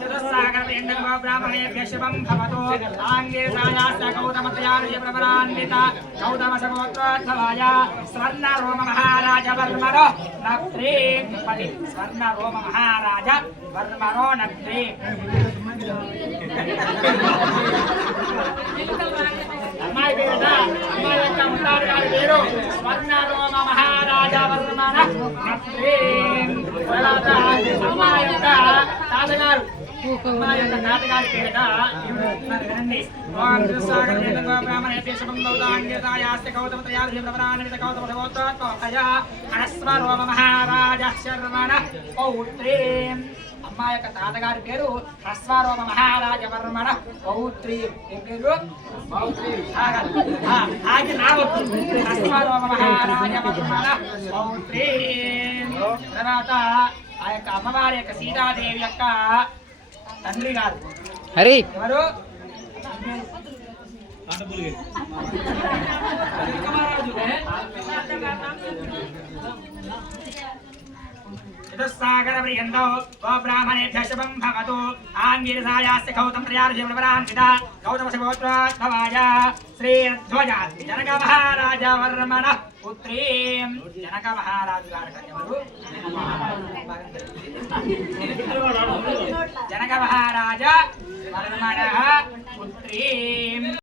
चतुस्सागरपेण्डं ब्राह्मणेभ्यः शुभं भवतु आङ्गिरसायास्य गौतमतयार्य प्रवरान्वित गौतमसगोत्रोद्भवाय स्वर्णरोममहाराजवर्मणो नप्रे पति स्वर्णरोममहाराजवर्मणो नप्रे अम्माई बेटा अम्माई యొక్క ముత్తాత గారి పేరు స్వర్ణరోమమహారాజవర్మణ నప్రే తర్వాత అమ్మాయి యొక్క తాతగారు తాతగారి పేరిట వినండి ఓం దుస్సాగరేణ బ్రాహ్మణేభ్యः శుభం భవతాంగిరసాయాస్య గౌతమతయార్య ప్రవరాన్విత గౌతమసగోత్రోద్భవాయ హ్రస్వరోమమహారాజ శర్మణ పౌత్రీ అమ్మాయి యొక్క తాతగారి పేరు హ్రస్వరోమ మహారాజవర్మణ పౌత్రి ఏం పేరు ఆగి నావద్దు హ్రస్వరోమ మహారాజవర్మణ పౌత్రి తర్వాత ఆ యొక్క అమ్మవారి యొక్క సీతాదేవి యొక్క తండ్రి గారు హరి ఎవరు चतुस्सागरपर्यन्तौ ब्राह्मणेभ्यः शुभं भवतु आङ्गिरसायास्य गौतमतयार्यप्रवरान्वित गौतमसगोत्रोद्भवाय श्रीध्वज जनकमहाराजवर्मण पुत्रीं जनकमहाराजुगारु जनकमहाराज वर्मणः पुत्रीं